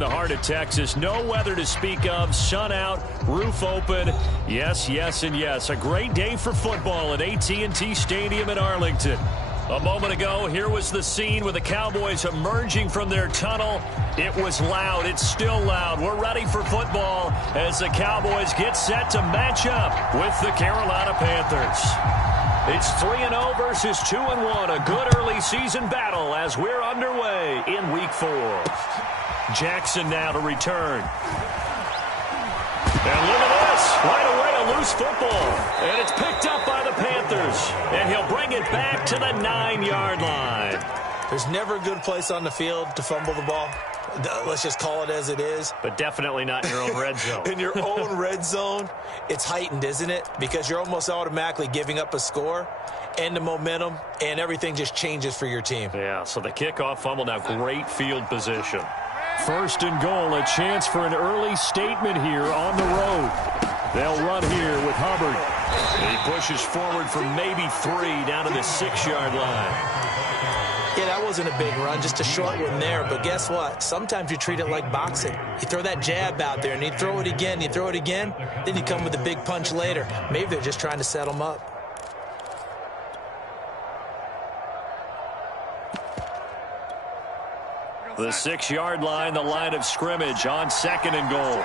in the heart of Texas. No weather to speak of. Sun out, roof open. Yes, yes, and yes. A great day for football at AT&T Stadium in Arlington. A moment ago, here was the scene with the Cowboys emerging from their tunnel. It was loud. It's still loud. We're ready for football as the Cowboys get set to match up with the Carolina Panthers. It's 3-0 versus 2-1. A good early season battle as we're underway in Week 4. Jackson now to return. And look at this. Right away, a loose football. And it's picked up by the Panthers. And he'll bring it back to the 9-yard line. There's never a good place on the field to fumble the ball. Let's just call it as it is. But definitely not in your own red zone. In your own red zone, it's heightened, isn't it? Because you're almost automatically giving up a score and the momentum, and everything just changes for your team. Yeah, so the kickoff fumble, now great field position. First and goal, a chance for an early statement here on the road. They'll run here with Hubbard. And he pushes forward for maybe 3 down to the 6-yard line. Yeah, that wasn't a big run, just a short one there. But guess what? Sometimes you treat it like boxing. You throw that jab out there, and you throw it again, then you come with a big punch later. Maybe they're just trying to set them up. The 6-yard line, the line of scrimmage on 2nd and goal.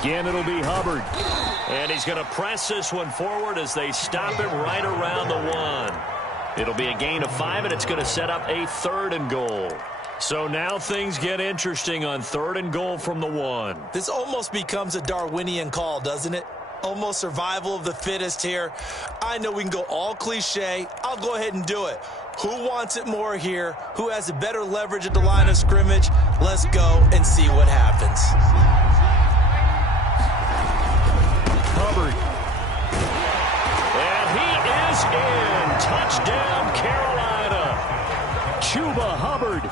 Again, it'll be Hubbard. And he's going to press this one forward as they stop it right around the 1. It'll be a gain of 5, and it's going to set up a 3rd and goal. So now things get interesting on 3rd and goal from the 1. This almost becomes a Darwinian call, doesn't it? Almost survival of the fittest here. I know we can go all cliche. I'll go ahead and do it. Who wants it more here? Who has a better leverage at the line of scrimmage? Let's go and see what happens. Hubbard. And he is in. Touchdown, Carolina. Chuba Hubbard,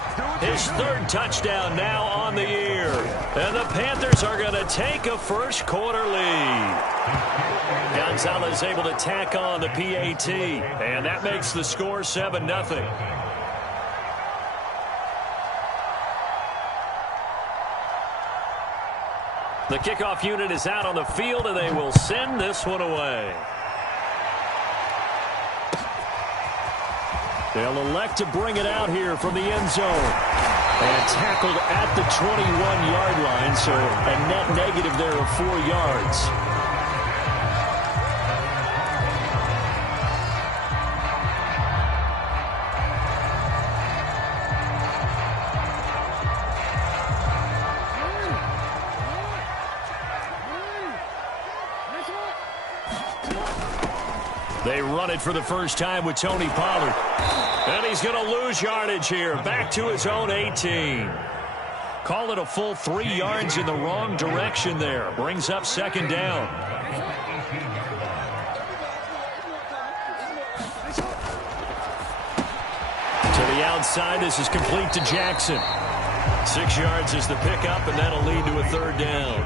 his 3rd touchdown now on the year. And the Panthers are going to take a first-quarter lead. Gonzalez able to tack on the PAT. And that makes the score 7-0. The kickoff unit is out on the field, and they will send this one away. They'll elect to bring it out here from the end zone. And tackled at the 21-yard line, so a net negative there of 4 yards. They run it for the first time with Tony Pollard. And he's going to lose yardage here. Back to his own 18. Call it a full 3 yards in the wrong direction there. Brings up 2nd down. To the outside, this is complete to Jackson. 6 yards is the pickup, and that'll lead to a 3rd down.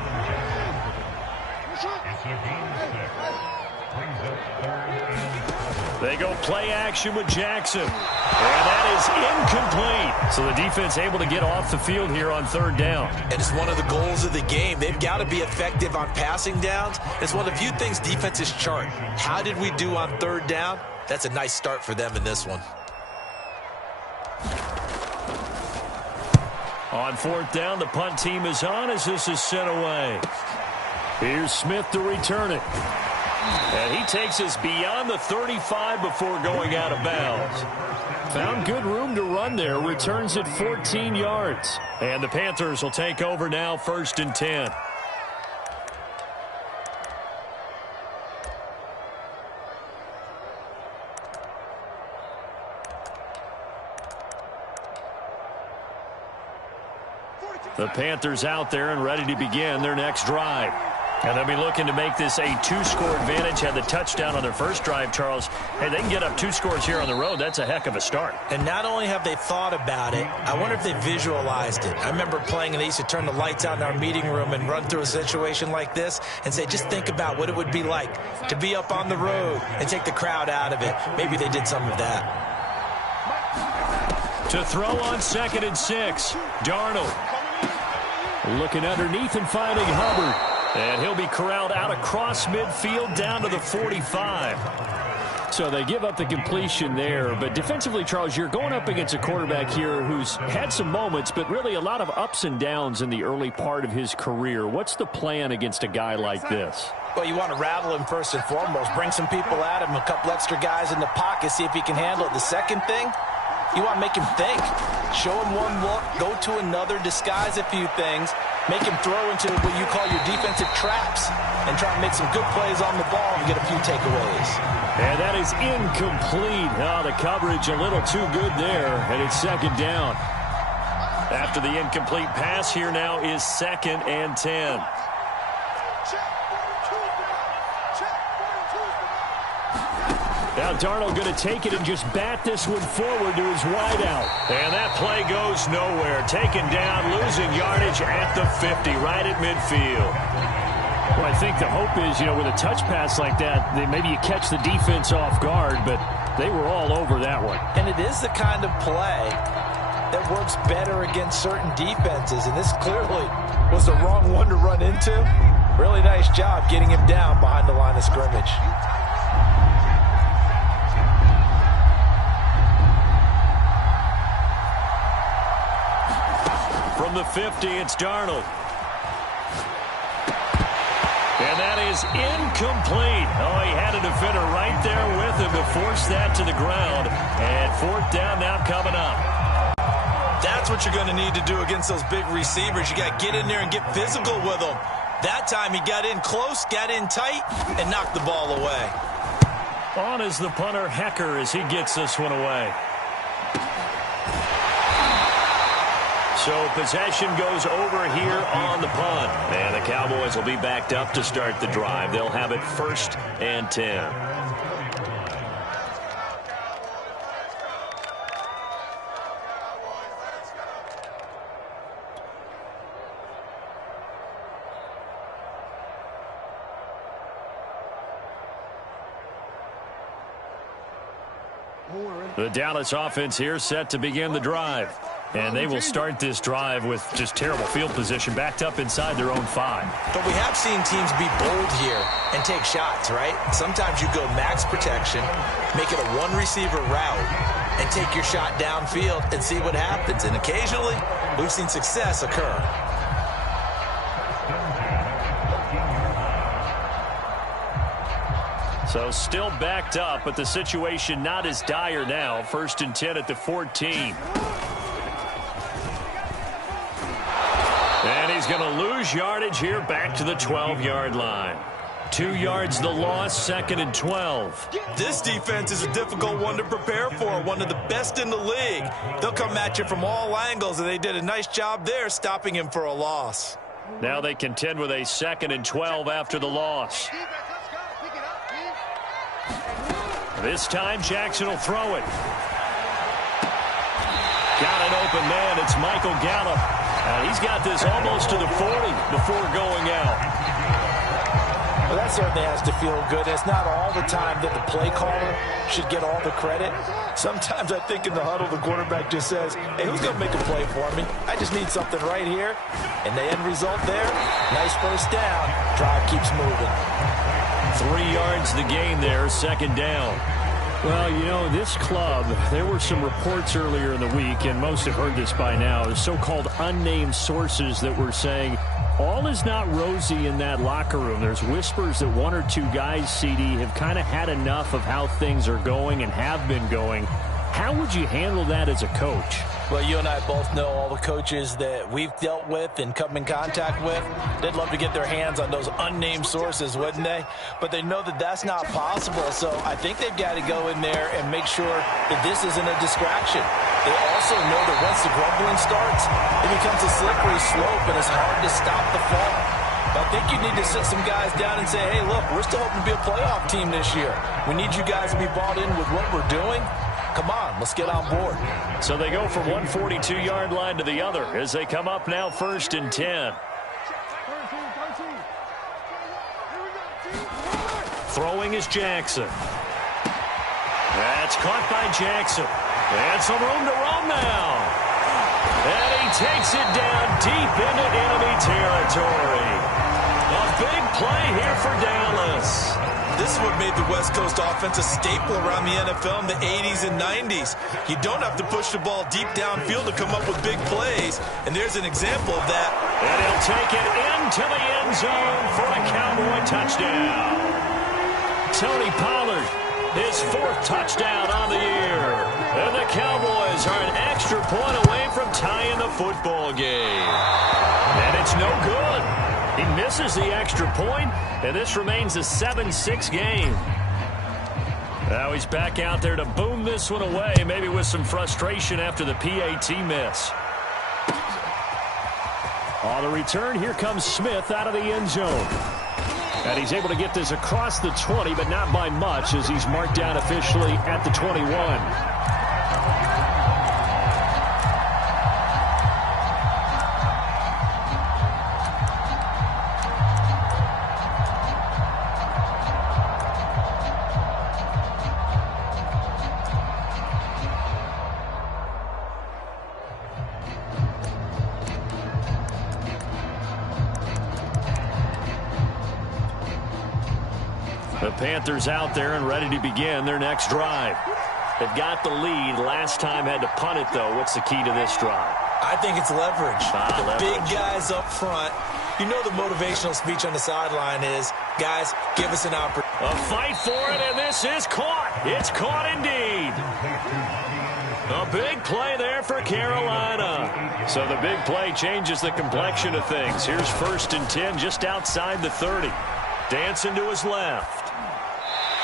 They go play action with Jackson. And that is incomplete. So the defense able to get off the field here on 3rd down. And it's one of the goals of the game. They've got to be effective on passing downs. It's one of the few things defenses chart. How did we do on 3rd down? That's a nice start for them in this one. On 4th down, the punt team is on as this is sent away. Here's Smith to return it. And he takes us beyond the 35 before going out of bounds. Found good room to run there. Returns it 14 yards. And the Panthers will take over now, 1st and 10. The Panthers out there and ready to begin their next drive. And they'll be looking to make this a two-score advantage. Had the touchdown on their first drive, Charles. Hey, they can get up 2 scores here on the road. That's a heck of a start. And not only have they thought about it, I wonder if they visualized it. I remember playing, and they used to turn the lights out in our meeting room and run through a situation like this and say, just think about what it would be like to be up on the road and take the crowd out of it. Maybe they did some of that. To throw on 2nd and 6, Darnold. Looking underneath and finding Hubbard. And he'll be corralled out across midfield down to the 45. So they give up the completion there. But defensively, Charles, you're going up against a quarterback here who's had some moments, but really a lot of ups and downs in the early part of his career. What's the plan against a guy like this? Well, you want to rattle him first and foremost. Bring some people at him, a couple extra guys in the pocket, see if he can handle it. The second thing, you want to make him think. Show him one look, go to another, disguise a few things, make him throw into what you call your defensive traps, and try and make some good plays on the ball and get a few takeaways. And that is incomplete. Oh, the coverage a little too good there, and it's 2nd down. After the incomplete pass, here now is 2nd and 10. Now Darnold going to take it and just bat this one forward to his wideout. And that play goes nowhere. Taken down, losing yardage at the 50, right at midfield. Well, I think the hope is, with a touch pass like that, maybe you catch the defense off guard, but they were all over that one. And it is the kind of play that works better against certain defenses, and this clearly was the wrong one to run into. Really nice job getting him down behind the line of scrimmage. From the 50, it's Darnold. And that is incomplete. Oh, he had a defender right there with him to force that to the ground. And 4th down now coming up. That's what you're going to need to do against those big receivers. You got to get in there and get physical with them. That time he got in close, got in tight, and knocked the ball away. On is the punter, Hecker, as he gets this one away. So possession goes over here on the punt. And the Cowboys will be backed up to start the drive. They'll have it 1st and 10. The Dallas offense here set to begin the drive. And they will start this drive with just terrible field position, backed up inside their own 5. But we have seen teams be bold here and take shots, right? Sometimes you go max protection, make it a one-receiver route, and take your shot downfield and see what happens. And occasionally, we've seen success occur. So still backed up, but the situation not as dire now. 1st and 10 at the 14. And he's going to lose yardage here back to the 12-yard line. 2 yards the loss, 2nd and 12. This defense is a difficult one to prepare for, one of the best in the league. They'll come at you from all angles, and they did a nice job there stopping him for a loss. Now they contend with a 2nd and 12 after the loss. This time Jackson will throw it. Got an open man. It's Michael Gallup. He's got this almost to the 40 before going out. Well, that certainly has to feel good. It's not all the time that the play caller should get all the credit. Sometimes I think in the huddle the quarterback just says, hey, who's going to make a play for me? I just need something right here. And the end result there, nice 1st down. Drive keeps moving. 3 yards the gain there, 2nd down. Well, this club, there were some reports earlier in the week, and most have heard this by now, the so-called unnamed sources that were saying all is not rosy in that locker room. There's whispers that 1 or 2 guys, CD, have kind of had enough of how things are going and have been going. How would you handle that as a coach? Well, you and I both know all the coaches that we've dealt with and come in contact with. They'd love to get their hands on those unnamed sources, wouldn't they? But they know that that's not possible, so I think they've got to go in there and make sure that this isn't a distraction. They also know that once the grumbling starts, it becomes a slippery slope and it's hard to stop the fall. I think you need to sit some guys down and say, hey, look, we're still hoping to be a playoff team this year. We need you guys to be bought in with what we're doing. Come on, let's get on board. So they go from one 42-yard line to the other as they come up now 1st and 10. Throwing is Jackson. That's caught by Jackson. And some room to run now. And he takes it down deep into enemy territory. A big play here for Dallas. This is what made the West Coast offense a staple around the NFL in the 80s and 90s. You don't have to push the ball deep downfield to come up with big plays, and there's an example of that. And he'll take it into the end zone for a Cowboy touchdown. Tony Pollard, his 4th touchdown on the year. And the Cowboys are an extra point away from tying the football game. And it's no good. He misses the extra point, and this remains a 7-6 game. Now he's back out there to boom this one away, maybe with some frustration after the PAT miss. On the return, here comes Smith out of the end zone. And he's able to get this across the 20, but not by much, as he's marked down officially at the 21. The Panthers out there and ready to begin their next drive. They've got the lead. Last time had to punt it, though. What's the key to this drive? I think it's leverage. Leverage. Big guys up front. You know the motivational speech on the sideline is, guys, give us an opportunity. A fight for it, and this is caught. It's caught indeed. A big play there for Carolina. So the big play changes the complexion of things. Here's 1st and 10 just outside the 30. Dancing to his left.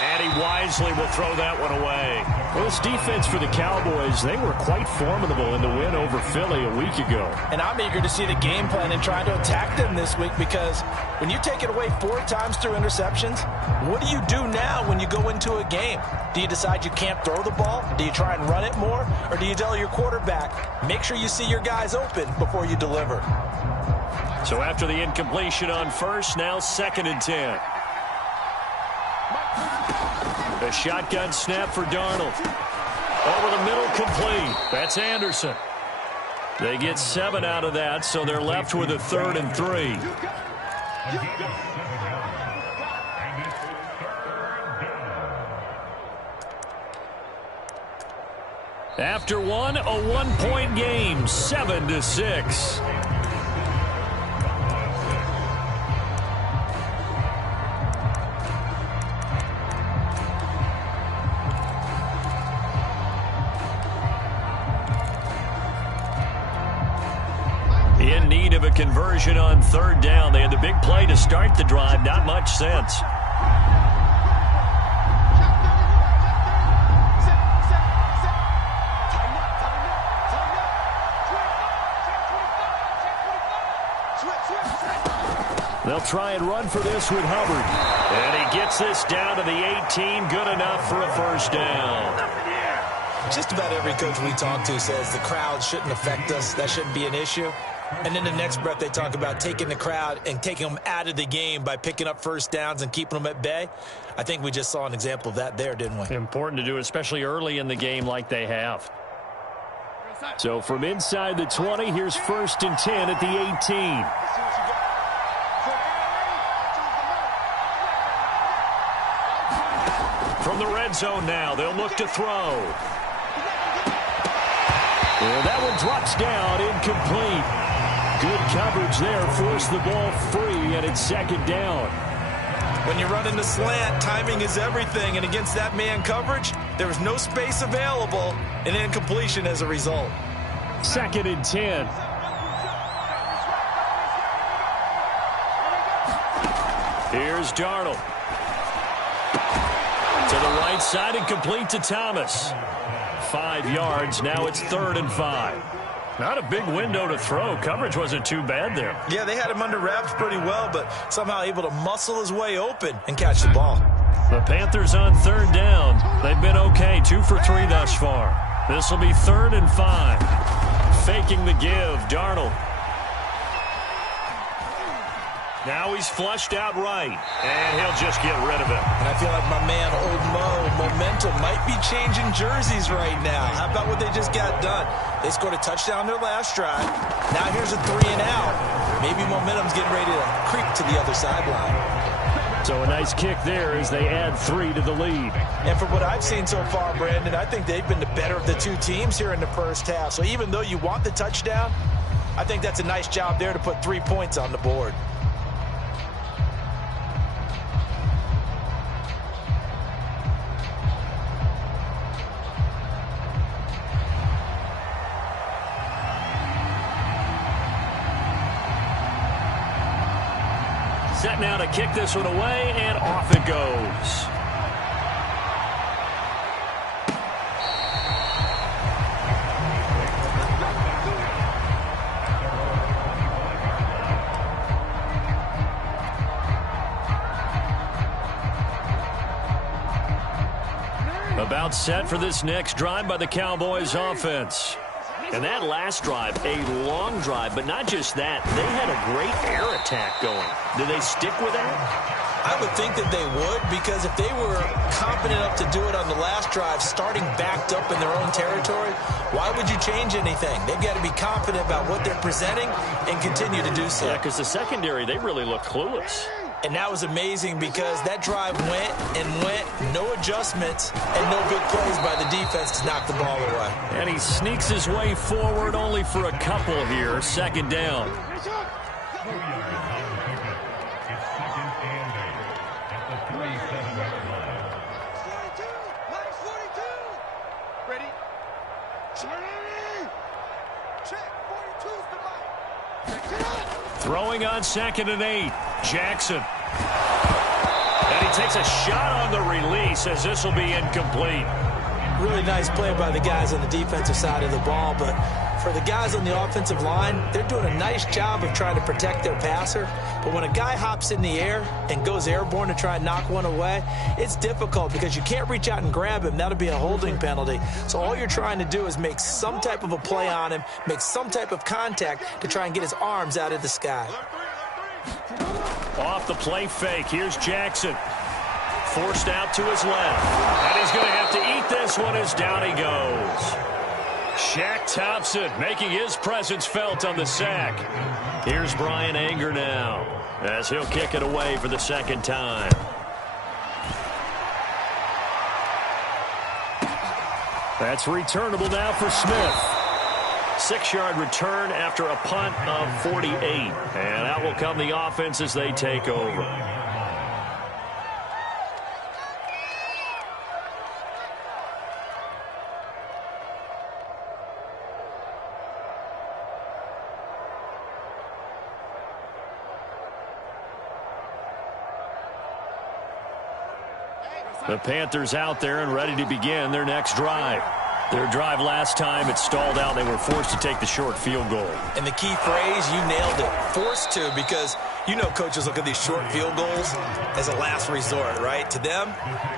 And he wisely will throw that one away. Well, this defense for the Cowboys, they were quite formidable in the win over Philly a week ago. And I'm eager to see the game plan and try to attack them this week, because when you take it away 4 times through interceptions, what do you do now when you go into a game? Do you decide you can't throw the ball? Do you try and run it more? Or do you tell your quarterback, make sure you see your guys open before you deliver? So after the incompletion on 1st, now 2nd and 10. A shotgun snap for Darnold. Over the middle, complete. That's Anderson. They get 7 out of that, so they're left with a 3rd and 3. After one, a 1-point game, 7-6. In need of a conversion on 3rd down. They had the big play to start the drive. Not much sense. They'll try and run for this with Hubbard. And he gets this down to the 18. Good enough for a 1st down. Just about every coach we talk to says the crowd shouldn't affect us. That shouldn't be an issue. And in the next breath, they talk about taking the crowd and taking them out of the game by picking up 1st downs and keeping them at bay. I think we just saw an example of that there, didn't we? Important to do, especially early in the game like they have. So from inside the 20, here's 1st and 10 at the 18. From the red zone now, they'll look to throw. And that one drops down, incomplete. Good coverage there, forced the ball free, and it's 2nd down. When you run in the slant, timing is everything, and against that man coverage, there was no space available, and incompletion as a result. 2nd and 10. Here's Darnold. To the right side and complete to Thomas. 5 yards. Now it's 3rd and 5. Not a big window to throw. Coverage wasn't too bad there. Yeah, they had him under wraps pretty well, but somehow able to muscle his way open and catch the ball. The Panthers on third down. They've been okay, 2 for 3 thus far. This will be 3rd and 5. Faking the give, Darnold. Now he's flushed out right, and he'll just get rid of it. And I feel like my man, Old Mo, momentum might be changing jerseys right now. How about what they just got done? They scored a touchdown their last drive. Now here's a 3 and out. Maybe momentum's getting ready to creep to the other sideline. So a nice kick there as they add 3 to the lead. And from what I've seen so far, Brandon, I think they've been the better of the two teams here in the first half. So even though you want the touchdown, I think that's a nice job there to put 3 points on the board. Set now to kick this one away, and off it goes. About set for this next drive by the Cowboys offense. And that last drive, a long drive, but not just that. They had a great air attack going. Did they stick with that? I would think that they would, because if they were confident enough to do it on the last drive, starting backed up in their own territory, why would you change anything? They've got to be confident about what they're presenting and continue to do so. Yeah, because the secondary, they really looked clueless. And that was amazing because that drive went and went, no adjustments, and no big plays by the defense to knock the ball away. And he sneaks his way forward only for a couple here. 2nd down. Throwing on 2nd and 8. Jackson. And he takes a shot on the release as this will be incomplete. Really nice play by the guys on the defensive side of the ball, but for the guys on the offensive line, they're doing a nice job of trying to protect their passer. But when a guy hops in the air and goes airborne to try and knock one away, it's difficult because you can't reach out and grab him. That'll be a holding penalty. So all you're trying to do is make some type of a play on him, make some type of contact to try and get his arms out of the sky. Off the play fake. Here's Jackson. Forced out to his left. And he's going to have to eat this one as down he goes. Shaq Thompson making his presence felt on the sack. Here's Brian Anger now as he'll kick it away for the 2nd time. That's returnable now for Smith. 6-yard return after a punt of 48. And out will come the offense as they take over. The Panthers out there and ready to begin their next drive. Their drive last time, it stalled out. They were forced to take the short field goal. And the key phrase, you nailed it, forced to, because you know coaches look at these short field goals as a last resort, right? To them,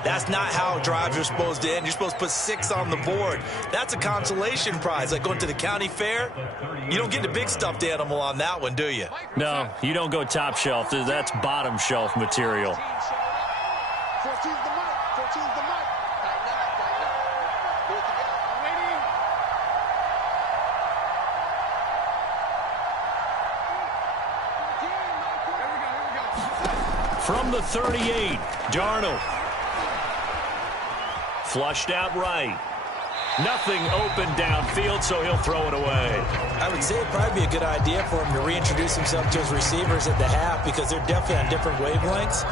that's not how drives are supposed to end. You're supposed to put 6 on the board. That's a consolation prize, like going to the county fair. You don't get the big stuffed animal on that one, do you? No, you don't go top shelf. That's bottom shelf material. 14's the mark. 14's the mark. From the 38, Darnold. Flushed out right. Nothing open downfield, so he'll throw it away. I would say it'd probably be a good idea for him to reintroduce himself to his receivers at the half because they're definitely on different wavelengths.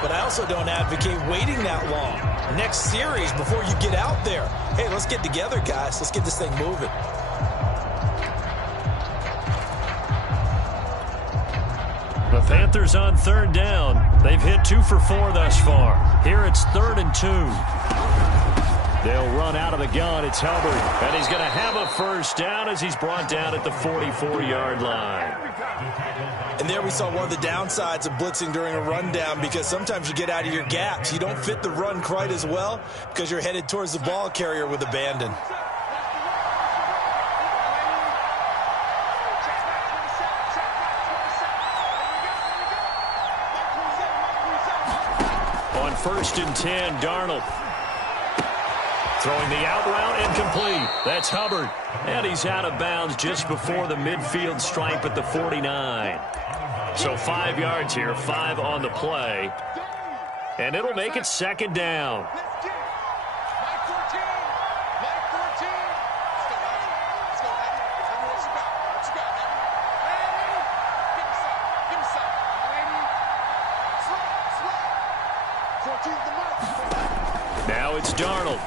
But I also don't advocate waiting that long. Next series, before you get out there, hey, let's get together, guys. Let's get this thing moving. The Panthers on 3rd down. They've hit 2 for 4 thus far. Here it's 3rd and 2. They'll run out of the gun. It's Hubbard. And he's going to have a first down as he's brought down at the 44-yard line. And there we saw one of the downsides of blitzing during a rundown, because sometimes you get out of your gaps. You don't fit the run quite as well because you're headed towards the ball carrier with abandon. On 1st and 10, Darnold. Throwing the out route, incomplete. That's Hubbard. And he's out of bounds just before the midfield stripe at the 49. So 5 yards here, 5 on the play. And it'll make it 2nd down. Now it's Darnold.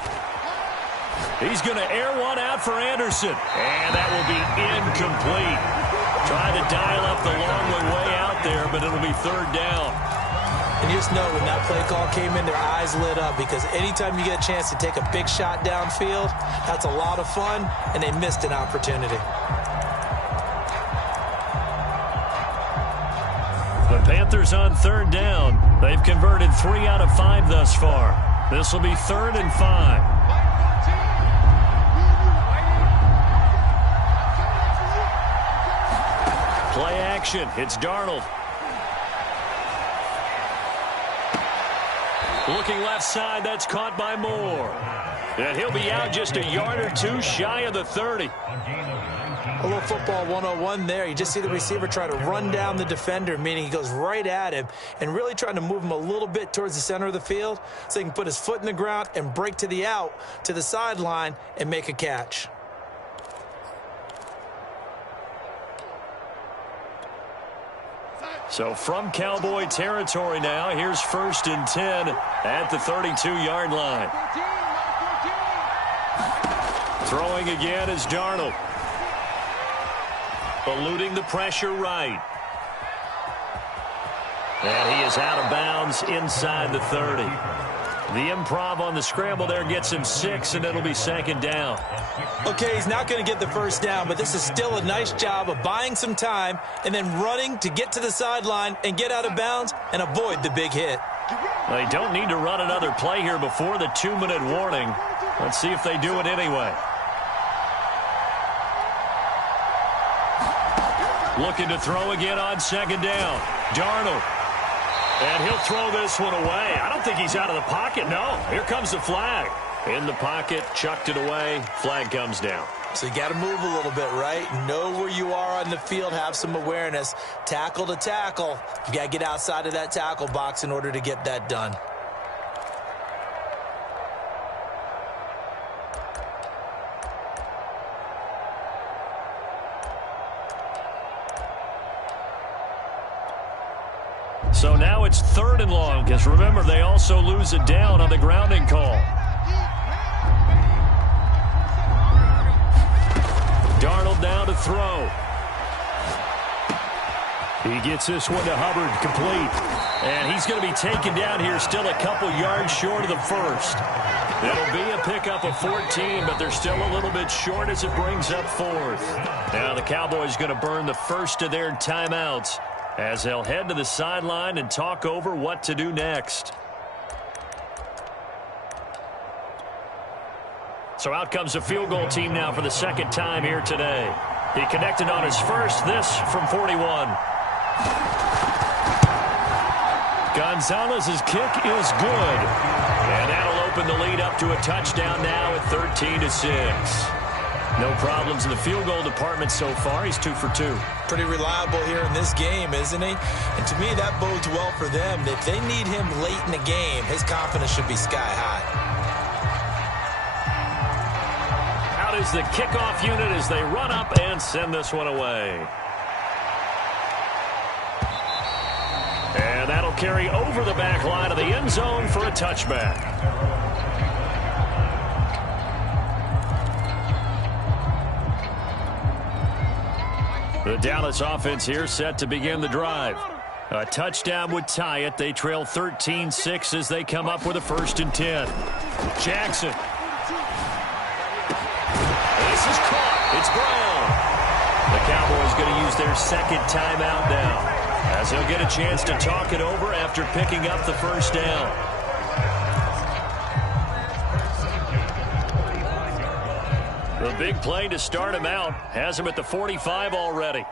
He's going to air one out for Anderson. And that will be incomplete. Trying to dial up the long way out there, but it'll be 3rd down. And you just know when that play call came in, their eyes lit up, because anytime you get a chance to take a big shot downfield, that's a lot of fun, and they missed an opportunity. The Panthers on 3rd down. They've converted 3 out of 5 thus far. This will be 3rd and 5. Play action. It's Darnold. Looking left side. That's caught by Moore. And he'll be out just a yard or 2 shy of the 30. A little football 101 there. You just see the receiver try to run down the defender, meaning he goes right at him and really trying to move him a little bit towards the center of the field so he can put his foot in the ground and break to the out, to the sideline, and make a catch. So from Cowboy territory now, here's 1st and 10 at the 32-yard line. Throwing again is Darnold. Eluding the pressure right. And he is out of bounds inside the 30. The improv on the scramble there gets him 6, and it'll be 2nd down. Okay, he's not going to get the first down, but this is still a nice job of buying some time and then running to get to the sideline and get out of bounds and avoid the big hit. They don't need to run another play here before the 2-minute warning. Let's see if they do it anyway. Looking to throw again on 2nd down. Darnold. And he'll throw this one away. I don't think he's out of the pocket. No, here comes the flag. In the pocket, chucked it away. Flag comes down. So you got to move a little bit, right? Know where you are on the field. Have some awareness. Tackle to tackle. You got to get outside of that tackle box in order to get that done. So now it's 3rd and long, because remember, they also lose it down on the grounding call. Darnold down to throw. He gets this one to Hubbard, complete. And he's going to be taken down here, still a couple yards short of the 1st. It'll be a pickup of 14, but they're still a little bit short as it brings up 4th. Now the Cowboys going to burn the first of their timeouts, as they'll head to the sideline and talk over what to do next. So out comes the field goal team now for the 2nd time here today. He connected on his first, this from 41. Gonzalez's kick is good. And that'll open the lead up to a touchdown now at 13-6. No problems in the field goal department so far. He's 2 for 2. Pretty reliable here in this game, isn't he? And to me, that bodes well for them. If they need him late in the game, his confidence should be sky high. Out is the kickoff unit as they run up and send this one away. And that'll carry over the back line of the end zone for a touchback. The Dallas offense here set to begin the drive. A touchdown would tie it. They trail 13-6 as they come up with a 1st and 10. Jackson This is caught. It's Brown. The Cowboys going to use their second timeout now, as they'll get a chance to talk it over after picking up the first down. The big play to start him out has him at the 45 already.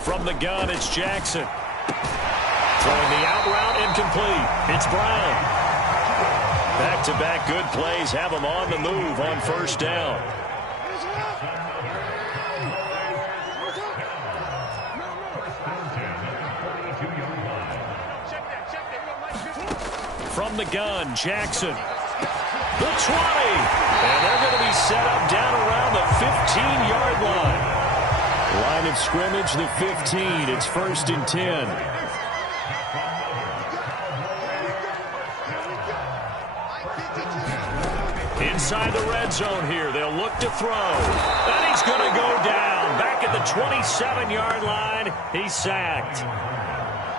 From the gun, it's Jackson. Throwing the out route incomplete. It's Brown. Back-to-back good plays have him on the move on first down. From the gun, Jackson. The 20. And they're going to be set up down around the 15-yard line. Line of scrimmage, the 15. It's 1st and 10. Inside the red zone here. They'll look to throw. And he's going to go down. Back at the 27-yard line. He's sacked.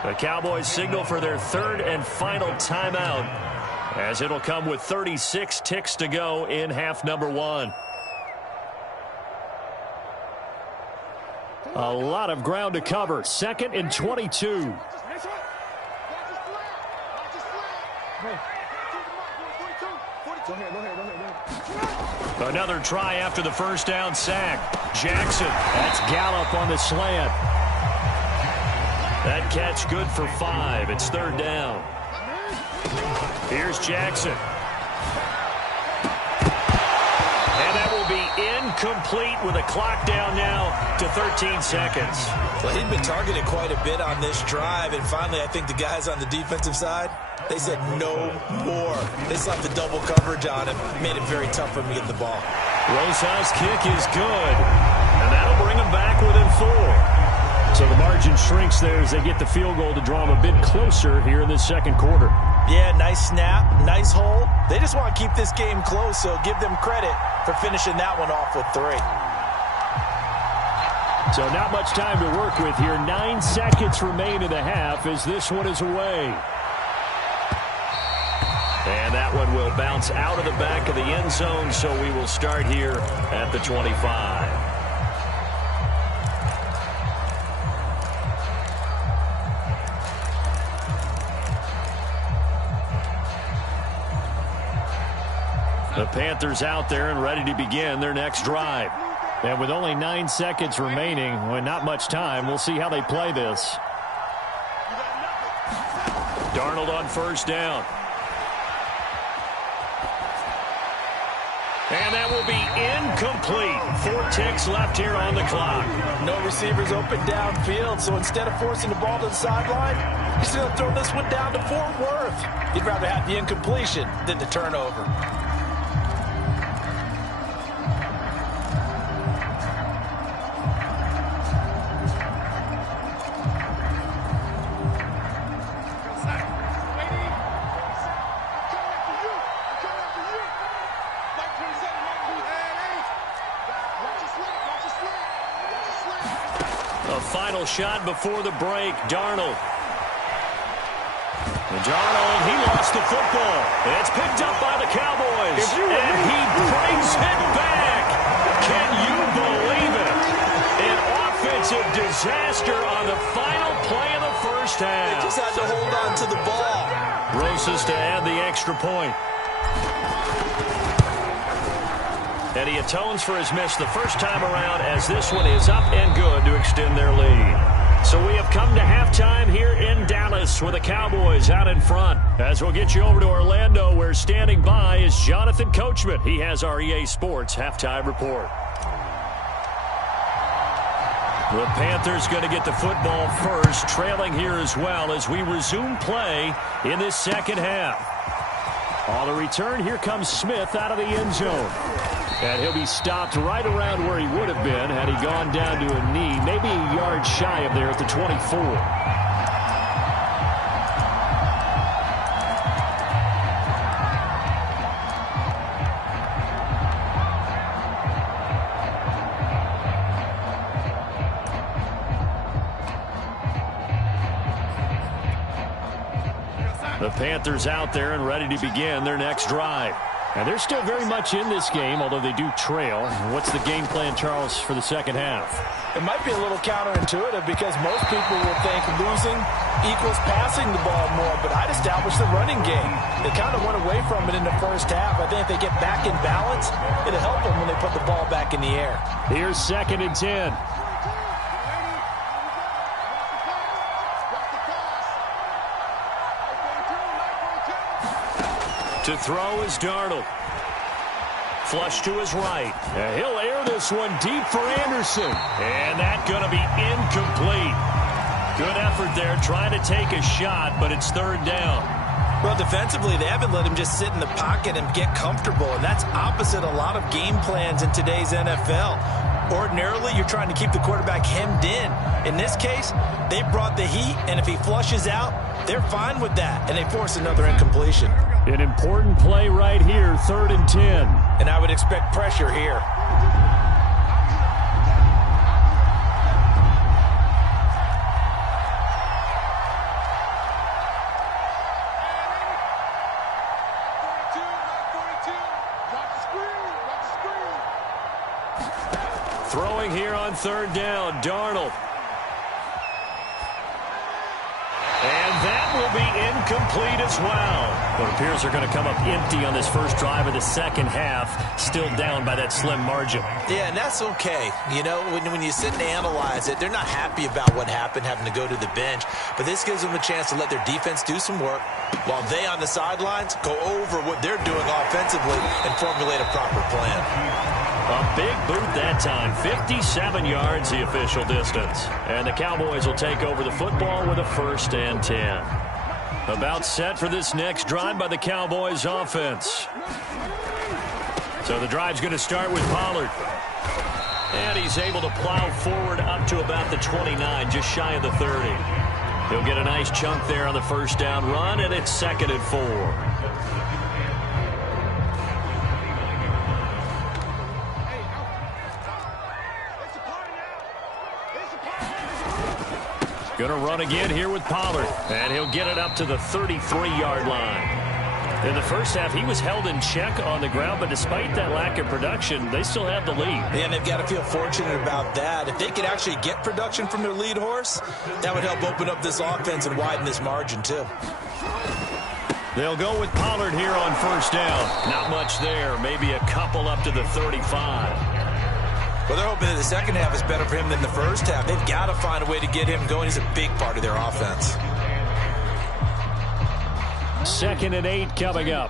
The Cowboys signal for their third and final timeout, as it'll come with 36 ticks to go in half number one. A lot of ground to cover. 2nd and 22. Another try after the first down sack. Jackson. That's Gallup on the slant. That catch good for 5. It's 3rd down. Here's Jackson. And that will be incomplete with a clock down now to 13 seconds. Well, he'd been targeted quite a bit on this drive, and finally I think the guys on the defensive side, they said no more. They slapped the double coverage on him, made it very tough for him to get the ball. Rosas' kick is good, and that'll bring him back within 4. So the margin shrinks there as they get the field goal to draw them a bit closer here in this second quarter. Yeah, nice snap, nice hold. They just want to keep this game close, so give them credit for finishing that one off with 3. So not much time to work with here. 9 seconds remain in the half as this one is away. And that one will bounce out of the back of the end zone, so we will start here at the 25. The Panthers out there and ready to begin their next drive. And with only 9 seconds remaining, with not much time, we'll see how they play this. Darnold on first down. And that will be incomplete. 4 ticks left here on the clock. No receivers open downfield, so instead of forcing the ball to the sideline, he's going to throw this one down to Fort Worth. He'd rather have the incompletion than the turnover. Final shot before the break. Darnold. And Darnold, he lost the football. It's picked up by the Cowboys. And he brings it back. Can you believe it? An offensive disaster on the final play of the first half. They just had to hold on to the ball. Rosas to add the extra point. And he atones for his miss the first time around, as this one is up and good to extend their lead. So we have come to halftime here in Dallas with the Cowboys out in front. As we'll get you over to Orlando, where standing by is Jonathan Coachman. He has our EA Sports halftime report. The Panthers going to get the football first, trailing here as well as we resume play in this second half. On the return, here comes Smith out of the end zone. And he'll be stopped right around where he would have been had he gone down to a knee, maybe a yard shy of there at the 24. The Panthers out there and ready to begin their next drive. And they're still very much in this game, although they do trail. What's the game plan, Charles, for the second half? It might be a little counterintuitive because most people will think losing equals passing the ball more, but I'd establish the running game. They kind of went away from it in the first half. I think if they get back in balance, it'll help them when they put the ball back in the air. Here's 2nd and 10. To throw is Darnold. Flush to his right. He'll air this one deep for Anderson. And that's going to be incomplete. Good effort there trying to take a shot, but it's 3rd down. Well, defensively, they haven't let him just sit in the pocket and get comfortable, and that's opposite a lot of game plans in today's NFL. Ordinarily, you're trying to keep the quarterback hemmed in. In this case, they brought the heat, and if he flushes out, they're fine with that, and they force another incompletion. An important play right here, 3rd and 10. And I would expect pressure here. Throwing here on 3rd down, Darnold. And that will be incomplete as well. It appears they're going to come up empty on this first drive of the second half, still down by that slim margin. Yeah, and that's okay. You know, when you sit and analyze it, they're not happy about what happened, having to go to the bench. But this gives them a chance to let their defense do some work while they on the sidelines go over what they're doing offensively and formulate a proper plan. A big boot that time, 57 yards the official distance. And the Cowboys will take over the football with a 1st and 10. About set for this next drive by the Cowboys offense. So the drive's going to start with Pollard. And he's able to plow forward up to about the 29, just shy of the 30. He'll get a nice chunk there on the 1st down run, and it's 2nd and 4. Going to run again here with Pollard. And he'll get it up to the 33-yard line. In the first half, he was held in check on the ground, but despite that lack of production, they still have the lead. And they've got to feel fortunate about that. If they could actually get production from their lead horse, that would help open up this offense and widen this margin, too. They'll go with Pollard here on 1st down. Not much there. Maybe a couple up to the 35. Well, they're hoping that the second half is better for him than the first half. They've got to find a way to get him going. He's a big part of their offense. 2nd and 8 coming up.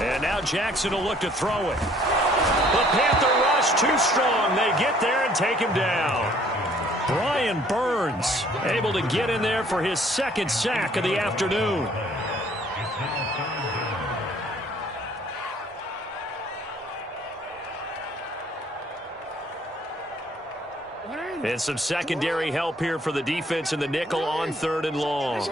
And now Jackson will look to throw it. The Panther rush too strong. They get there and take him down. Brian Burns able to get in there for his 2nd sack of the afternoon. And some secondary help here for the defense in the nickel on 3rd and long.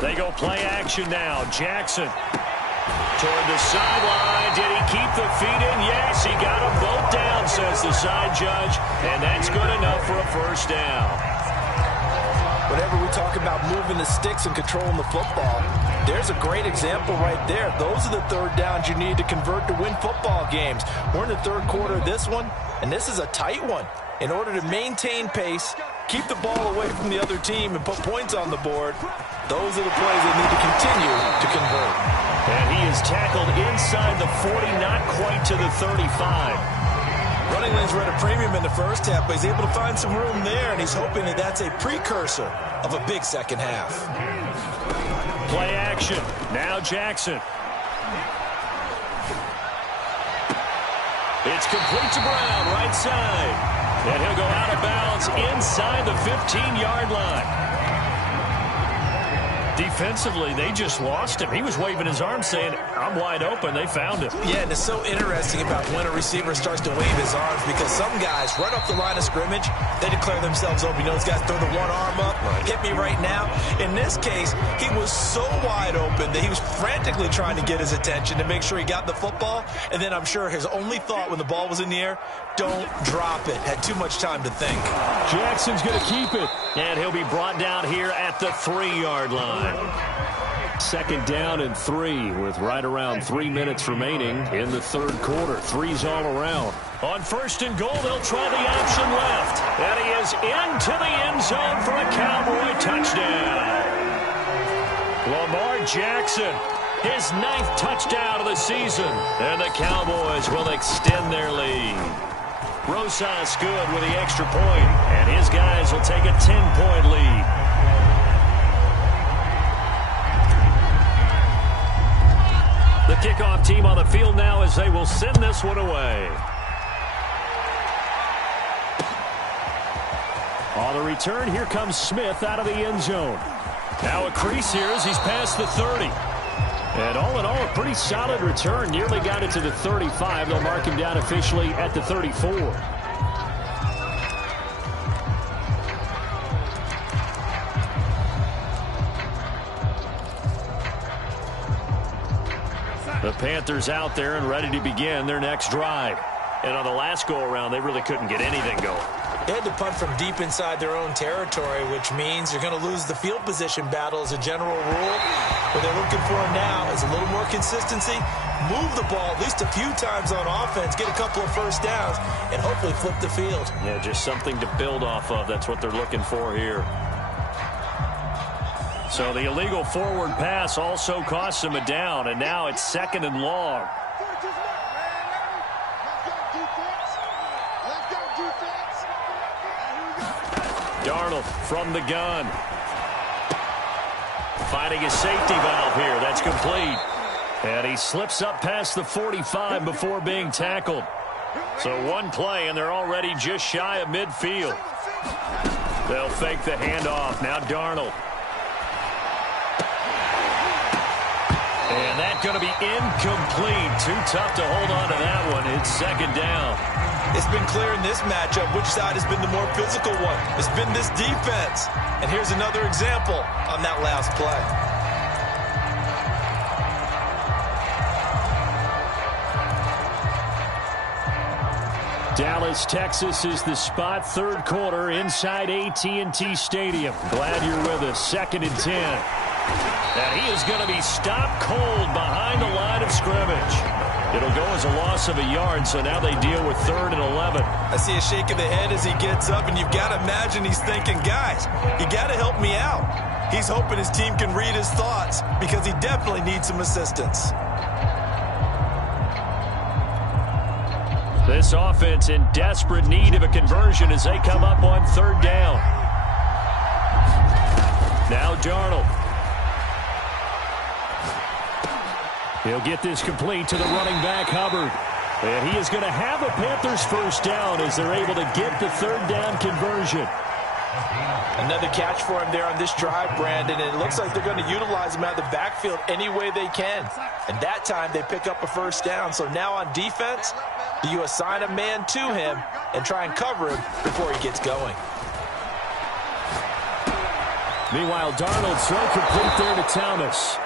They go play action now. Jackson toward the sideline. Did he keep the feet in? Yes, he got them both down, says the side judge. And that's good enough for a 1st down. Whenever we talk about moving the sticks and controlling the football, there's a great example right there. Those are the 3rd downs you need to convert to win football games. We're in the 3rd quarter of this one, and this is a tight one. In order to maintain pace, keep the ball away from the other team, and put points on the board, those are the plays they need to continue to convert. And he is tackled inside the 40, not quite to the 35. Running lanes were at a premium in the first half, but he's able to find some room there, and he's hoping that that's a precursor of a big second half. Play action. Now Jackson. It's complete to Brown, right side. And he'll go out of bounds inside the 15-yard line. Defensively, they just lost him. He was waving his arm saying, I'm wide open. They found him. Yeah, and it's so interesting about when a receiver starts to wave his arms, because some guys, right off the line of scrimmage, they declare themselves open. You know, those guys throw the one arm up. Right. hit me right now. In this case, he was so wide open that he was frantically trying to get his attention to make sure he got the football. And then I'm sure his only thought when the ball was in the air, don't drop it. Had too much time to think. Jackson's going to keep it. And he'll be brought down here at the 3-yard line. 2nd down and 3 with right around 3 minutes remaining in the 3rd quarter. 3's all around. On 1st and goal, they'll try the option left. And he is into the end zone for a Cowboy touchdown. Lamar Jackson, his 9th touchdown of the season. And the Cowboys will extend their lead. Rosas good with the extra point, and his guys will take a 10-point lead. The kickoff team on the field now as they will send this one away. On the return, here comes Smith out of the end zone. Now a crease here as he's past the 30. And all in all, a pretty solid return. Nearly got it to the 35. They'll mark him down officially at the 34. The Panthers out there and ready to begin their next drive. And on the last go-around, they really couldn't get anything going. They had to punt from deep inside their own territory, which means you're going to lose the field position battle as a general rule. What they're looking for now is a little more consistency, move the ball at least a few times on offense, get a couple of first downs, and hopefully flip the field. Yeah, just something to build off of. That's what they're looking for here. So the illegal forward pass also costs him a down, and now it's 2nd and long. Darnold from the gun. Finding his safety valve here. That's complete. And he slips up past the 45 before being tackled. So one play, and they're already just shy of midfield. They'll fake the handoff. Now Darnold. And that's going to be incomplete. Too tough to hold on to that one. It's 2nd down. It's been clear in this matchup which side has been the more physical one. It's been this defense. And here's another example on that last play. Dallas, Texas is the spot. 3rd quarter inside AT&T Stadium. Glad you're with us. 2nd and 10. And he is going to be stopped cold behind the line of scrimmage. It'll go as a loss of a yard, so now they deal with 3rd and 11. I see a shake of the head as he gets up, and you've got to imagine he's thinking, guys, you got to help me out. He's hoping his team can read his thoughts because he definitely needs some assistance. This offense in desperate need of a conversion as they come up on 3rd down. Now Darnold. He'll get this complete to the running back, Hubbard. And he is going to have a Panthers first down as they're able to get the 3rd down conversion. Another catch for him there on this drive, Brandon, and it looks like they're going to utilize him out of the backfield any way they can. And that time they pick up a first down. So now on defense, do you assign a man to him and try and cover him before he gets going? Meanwhile, Darnold's throw complete there to Thomas.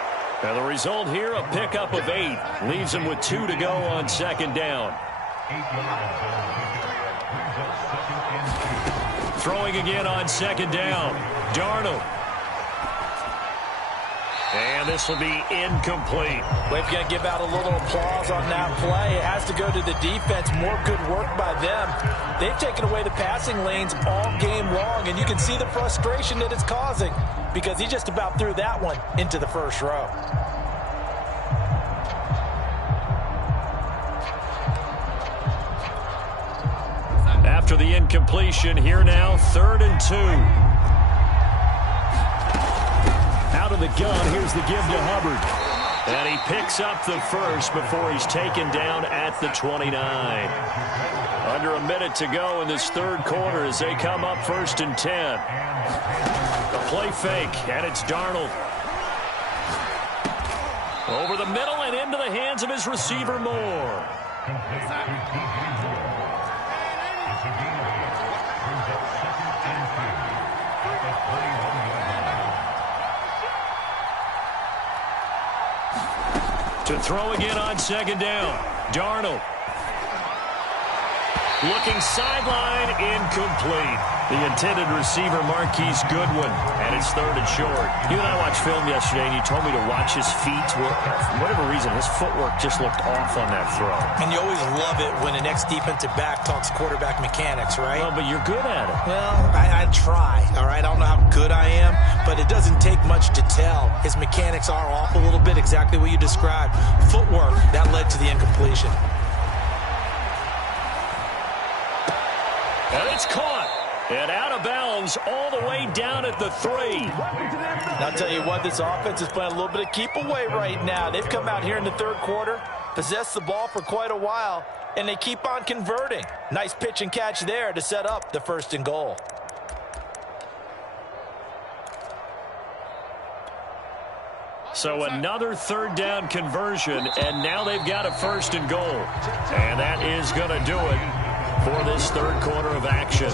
And the result here, a pickup of 8. Leaves him with 2 to go on 2nd down. Throwing again on 2nd down. Darnold. And this will be incomplete. We're going to give out a little applause on that play. It has to go to the defense. More good work by them. They've taken away the passing lanes all game long, and you can see the frustration that it's causing because he just about threw that one into the first row. After the incompletion, here now, 3rd and 2. Out of the gun, here's the give to Hubbard. And he picks up the first before he's taken down at the 29. Under a minute to go in this 3rd quarter as they come up 1st and 10. A play fake, and it's Darnold. Over the middle and into the hands of his receiver, Moore. To throw again on second down. Darnold. Looking sideline, incomplete. The intended receiver, Marquise Goodwin, and it's third and short. You and I watched film yesterday, and you told me to watch his feet. Well, for whatever reason, his footwork just looked off on that throw. And you always love it when an ex-defensive back talks quarterback mechanics, right? Well, but you're good at it. Well, I try, all right? I don't know how good I am, but it doesn't take much to tell. His mechanics are off a little bit, exactly what you described. Footwork, that led to the incompletion. And it's caught. And out of bounds all the way down at the 3. I'll tell you what, this offense is playing a little bit of keep away right now. They've come out here in the third quarter, possessed the ball for quite a while, and they keep on converting. Nice pitch and catch there to set up the first and goal. So another third down conversion, and now they've got a first and goal. And that is going to do it for this third quarter of action.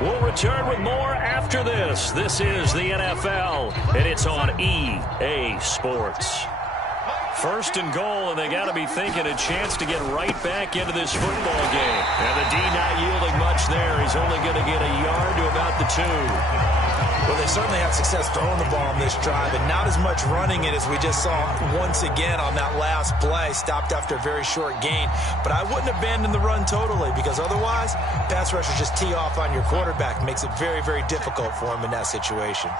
We'll return with more after this. This is the NFL, and it's on EA Sports. First and goal, and they got to be thinking a chance to get right back into this football game. And the D not yielding much there. He's only going to get a yard to about the 2. Well, they certainly had success throwing the ball on this drive, and not as much running it as we just saw once again on that last play. Stopped after a very short gain. But I wouldn't abandon the run totally, because otherwise, pass rushers just tee off on your quarterback. Makes it very, very difficult for him in that situation.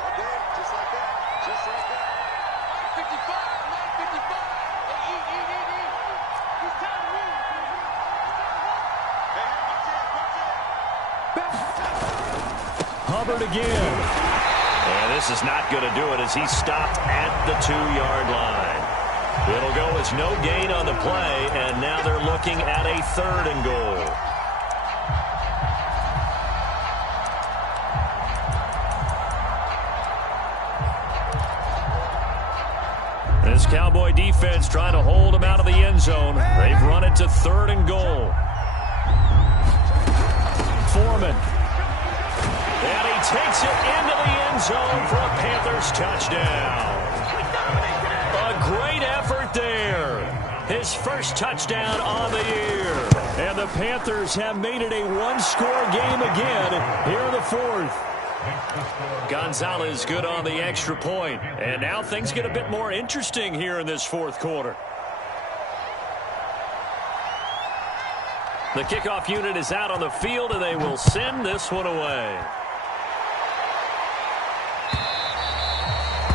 Hubbard again. And this is not going to do it as he stopped at the 2-yard line. It'll go as no gain on the play, and now they're looking at a third and goal. This Cowboy defense trying to hold him out of the end zone. They've run it to third and goal. Foreman. And he takes it into the end zone for a Panthers touchdown. A great effort there. His first touchdown on the year. And the Panthers have made it a one-score game again here in the fourth. Gonzalez good on the extra point. And now things get a bit more interesting here in this fourth quarter. The kickoff unit is out on the field, and they will send this one away.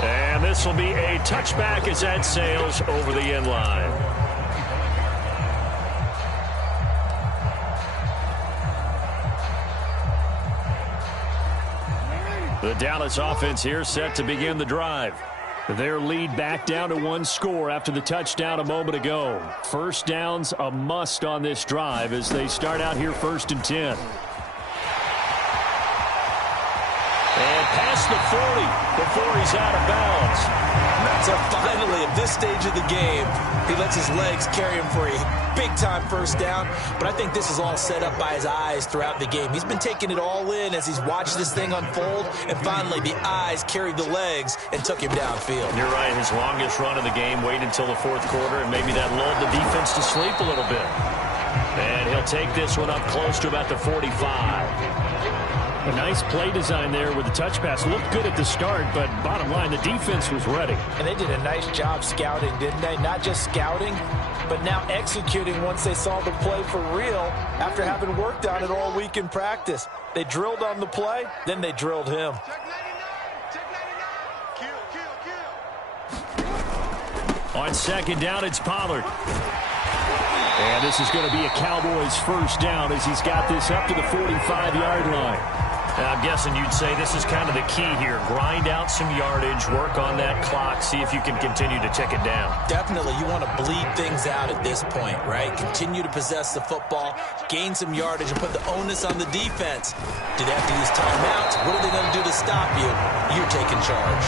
And this will be a touchback as that sails over the end line. The Dallas offense here set to begin the drive. Their lead back down to one score after the touchdown a moment ago. First down's a must on this drive as they start out here 1st and 10. And past the 40 before he's out of bounds. So finally, at this stage of the game, he lets his legs carry him for a big-time first down. But I think this is all set up by his eyes throughout the game. He's been taking it all in as he's watched this thing unfold. And finally, the eyes carried the legs and took him downfield. You're right. His longest run of the game waited until the fourth quarter, and maybe that lulled the defense to sleep a little bit. And he'll take this one up close to about the 45. A nice play design there with the touch pass. Looked good at the start, but bottom line, the defense was ready. And they did a nice job scouting, didn't they? Not just scouting, but now executing once they saw the play for real after having worked on it all week in practice. They drilled on the play, then they drilled him. On second down, it's Pollard. And this is going to be a Cowboys first down as he's got this up to the 45-yard line. I'm guessing you'd say this is kind of the key here. Grind out some yardage, work on that clock, see if you can continue to tick it down. Definitely, you want to bleed things out at this point, right? Continue to possess the football, gain some yardage, and put the onus on the defense. Do they have to use timeouts? What are they going to do to stop you? You're taking charge.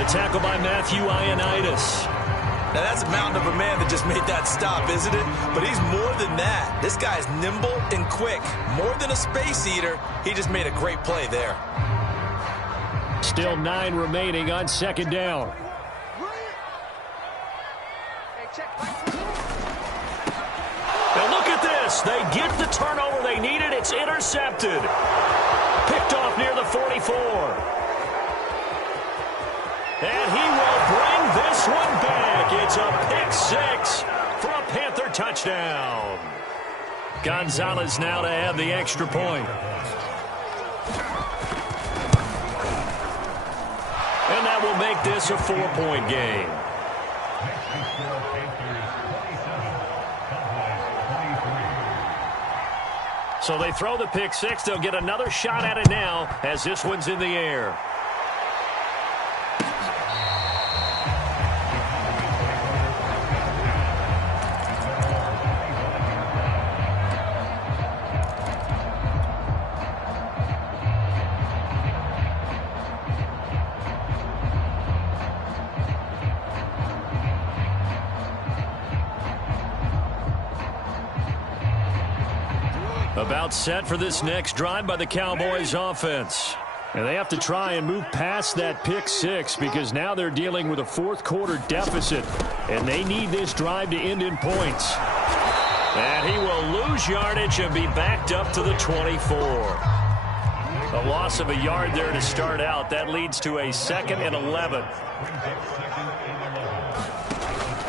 The tackle by Matthew Ioannidis. Now, that's a mountain of a man that just made that stop, isn't it? But he's more than that. This guy's nimble and quick. More than a space eater, he just made a great play there. Still 9 remaining on second down. Now look at this. They get the turnover they needed. It's intercepted. Picked off near the 44. And he will bring this one back. It's a pick 6 for a Panther touchdown. Gonzalez now to have the extra point. And that will make this a 4-point game. So they throw the pick 6. They'll get another shot at it now as this one's in the air. About set for this next drive by the Cowboys offense. And they have to try and move past that pick 6 because now they're dealing with a fourth-quarter deficit, and they need this drive to end in points. And he will lose yardage and be backed up to the 24. A loss of a yard there to start out. That leads to a 2nd and 11.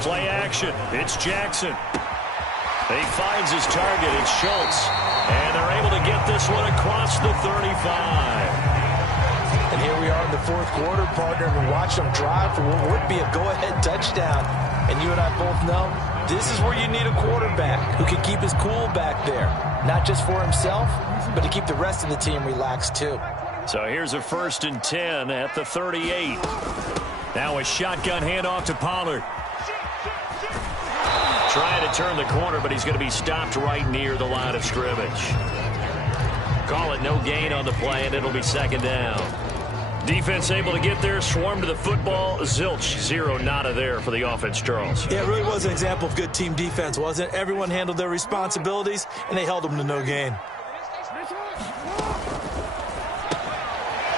Play action. It's Jackson. He finds his target. It's Schultz. And they're able to get this one across the 35. And here we are in the fourth quarter, partner, and we watch them drive for what would be a go-ahead touchdown. And you and I both know this is where you need a quarterback who can keep his cool back there. Not just for himself, but to keep the rest of the team relaxed too. So here's a 1st and 10 at the 38. Now a shotgun handoff to Pollard. Trying to turn the corner, but he's going to be stopped right near the line of scrimmage. Call it no gain on the play, and it'll be 2nd down. Defense able to get there, swarm to the football. Zilch, 0 nada there for the offense, Charles. Yeah, it really was an example of good team defense, wasn't it? Everyone handled their responsibilities, and they held them to no gain.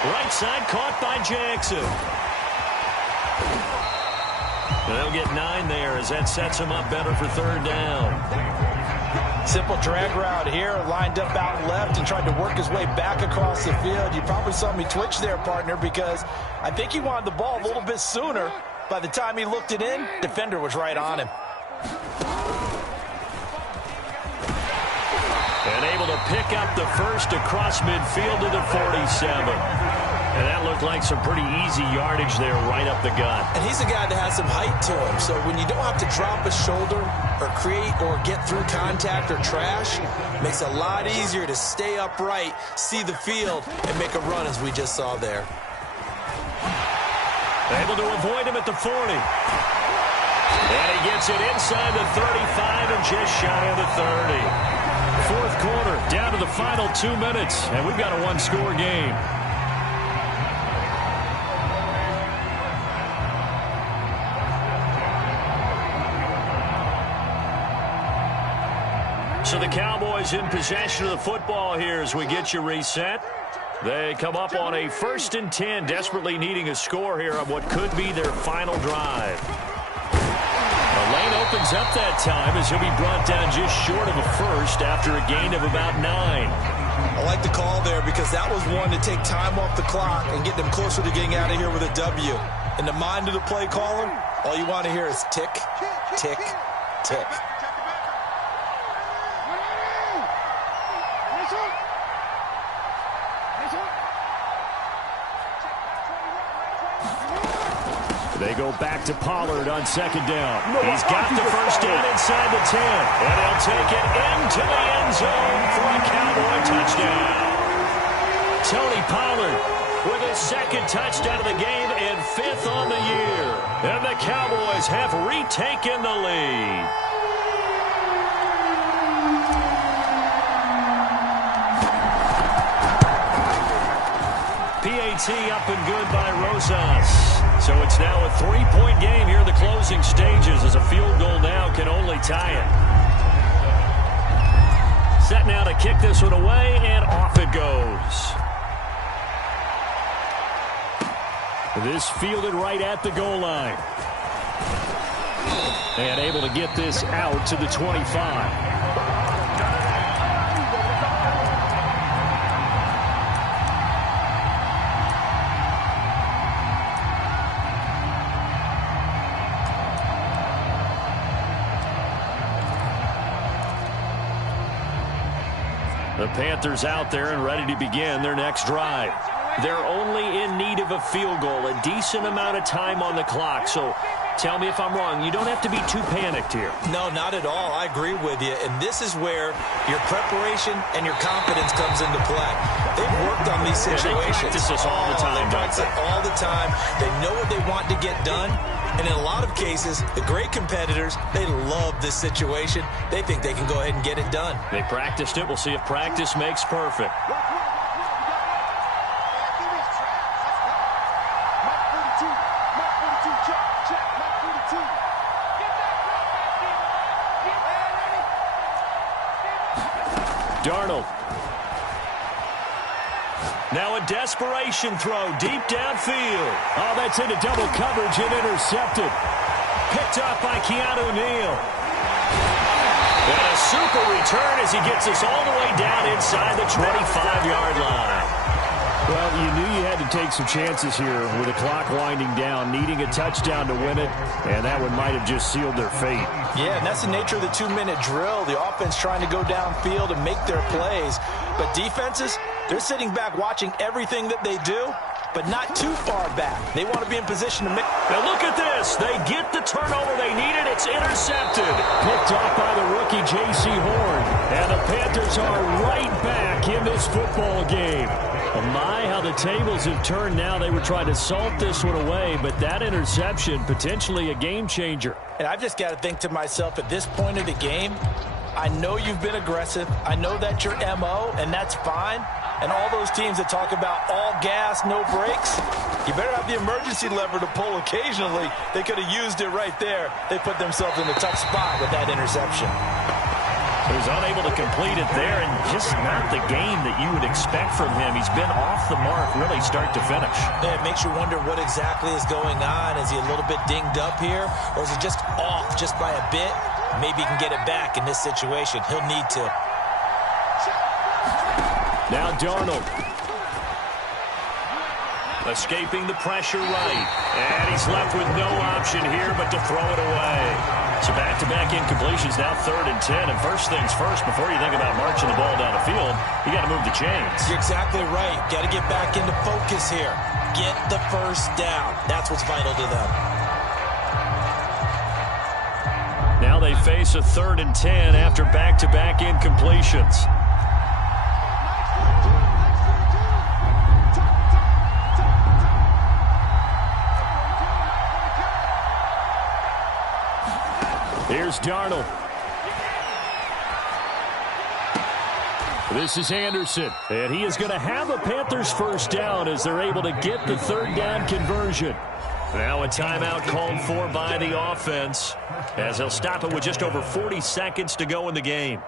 Right side caught by Jackson. They'll get 9 there as that sets him up better for 3rd down. Simple drag route here, lined up out left and tried to work his way back across the field. You probably saw me twitch there, partner, because I think he wanted the ball a little bit sooner. By the time he looked it in, defender was right on him. And able to pick up the first across midfield to the 47. And that looked like some pretty easy yardage there right up the gut. And he's a guy that has some height to him. So when you don't have to drop a shoulder or create or get through contact or trash, it makes it a lot easier to stay upright, see the field, and make a run as we just saw there. Able to avoid him at the 40. And he gets it inside the 35 and just shy of the 30. Fourth quarter, down to the final 2 minutes, and we've got a 1-score game. So the Cowboys in possession of the football here as we get you reset. They come up on a 1st and 10, desperately needing a score here on what could be their final drive. The lane opens up that time as he'll be brought down just short of a first after a gain of about 9. I like the call there because that was one to take time off the clock and get them closer to getting out of here with a W. In the mind of the play caller, all you want to hear is tick, tick, tick. They go back to Pollard on 2nd down. He's got the first down inside the 10. And he'll take it into the end zone for a Cowboy touchdown. Tony Pollard with his 2nd touchdown of the game and 5th on the year. And the Cowboys have retaken the lead. PAT up and good by Rosas. So it's now a 3-point game here in the closing stages as a field goal now can only tie it. Set now to kick this one away, and off it goes. This fielded right at the goal line. And able to get this out to the 25. The Panthers out there and ready to begin their next drive. They're only in need of a field goal, a decent amount of time on the clock. So tell me if I'm wrong. You don't have to be too panicked here. No, not at all. I agree with you. And this is where your preparation and your confidence comes into play. They've worked on these situations. They practice this all the time. They practice it all the time. They know what they want to get done. And in a lot of cases, the great competitors, they love this situation. They think they can go ahead and get it done. They practiced it. We'll see if practice makes perfect. Darnold. Now a desperation throw deep downfield. Oh, that's into double coverage and intercepted. Picked up by Keanu Neal. And a super return as he gets us all the way down inside the 25-yard line. Well, you knew you had to take some chances here with the clock winding down, needing a touchdown to win it, and that one might have just sealed their fate. Yeah, and that's the nature of the 2-minute drill. The offense trying to go downfield and make their plays. But defenses, they're sitting back watching everything that they do, but not too far back. They want to be in position to make. Now look at this. They get the turnover they needed. It's intercepted. Picked off by the rookie J.C. Horn. And the Panthers are right back in this football game. Oh my, how the tables have turned now. They were trying to salt this one away, but that interception, potentially a game changer. And I've just got to think to myself, at this point of the game, I know you've been aggressive. I know that's your MO, and that's fine. And all those teams that talk about all gas, no brakes, you better have the emergency lever to pull occasionally. They could have used it right there. They put themselves in a tough spot with that interception. He was unable to complete it there, and just not the game that you would expect from him. He's been off the mark really start to finish. Yeah, it makes you wonder what exactly is going on. Is he a little bit dinged up here, or is he just off just by a bit? Maybe he can get it back in this situation. He'll need to. Now Darnold. Escaping the pressure right. And he's left with no option here but to throw it away. So back-to-back incompletions, now 3rd and 10. And first things first, before you think about marching the ball down the field, you got to move the chains. You're exactly right. Got to get back into focus here. Get the first down. That's what's vital to them. Now they face a 3rd and 10 after back-to-back incompletions. Here's Darnold. This is Anderson, and he is going to have a Panthers first down as they're able to get the 3rd down conversion. Now a timeout called for by the offense as they'll stop it with just over 40 seconds to go in the game.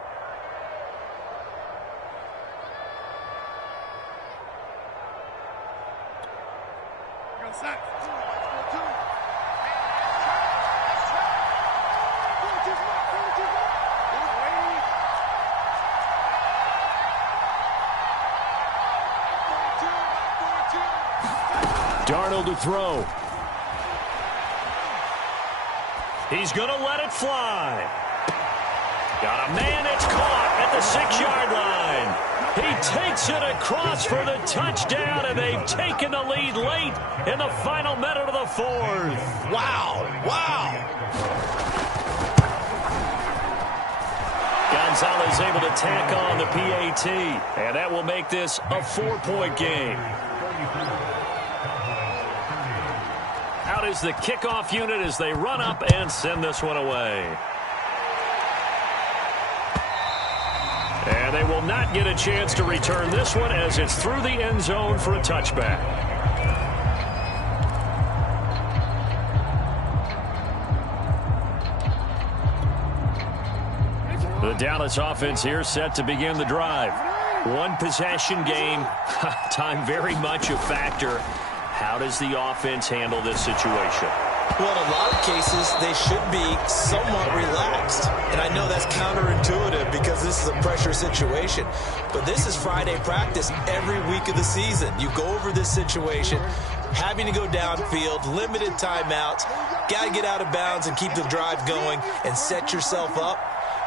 Darnold to throw. He's going to let it fly. Got a man that's caught at the 6-yard line. He takes it across for the touchdown, and they've taken the lead late in the final minute of the 4th. Wow. Wow. Gonzalez able to tack on the PAT, and that will make this a 4-point game. Out is the kickoff unit as they run up and send this one away. And they will not get a chance to return this one as it's through the end zone for a touchback. Dallas offense here set to begin the drive. One possession game. Time very much a factor. How does the offense handle this situation? Well, in a lot of cases, they should be somewhat relaxed. And I know that's counterintuitive because this is a pressure situation. But this is Friday practice every week of the season. You go over this situation, having to go downfield, limited timeouts, got to get out of bounds and keep the drive going and set yourself up.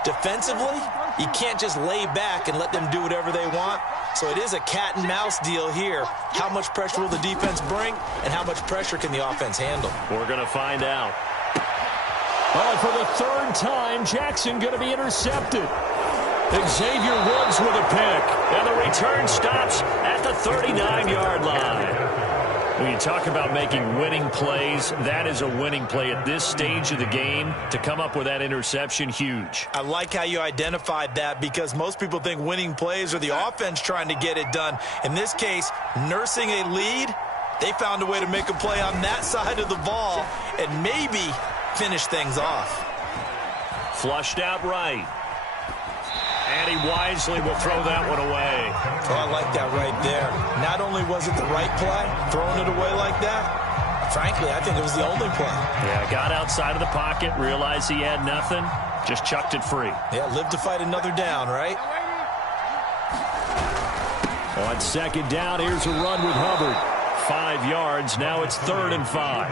Defensively, you can't just lay back and let them do whatever they want. So it is a cat and mouse deal here. How much pressure will the defense bring, and how much pressure can the offense handle? We're going to find out. Well, for the third time, Jackson going to be intercepted. Xavier Woods with a pick. And the return stops at the 39-yard line. When you talk about making winning plays, that is a winning play at this stage of the game. To come up with that interception, huge. I like how you identified that because most people think winning plays are the offense trying to get it done. In this case, nursing a lead, they found a way to make a play on that side of the ball and maybe finish things off. Flushed out right. And he wisely will throw that one away. Oh, I like that right there. Not only was it the right play, throwing it away like that, frankly, I think it was the only play. Yeah, got outside of the pocket, realized he had nothing, just chucked it free. Yeah, live to fight another down, right? On second down, here's a run with Hubbard. 5 yards, now it's 3rd and 5.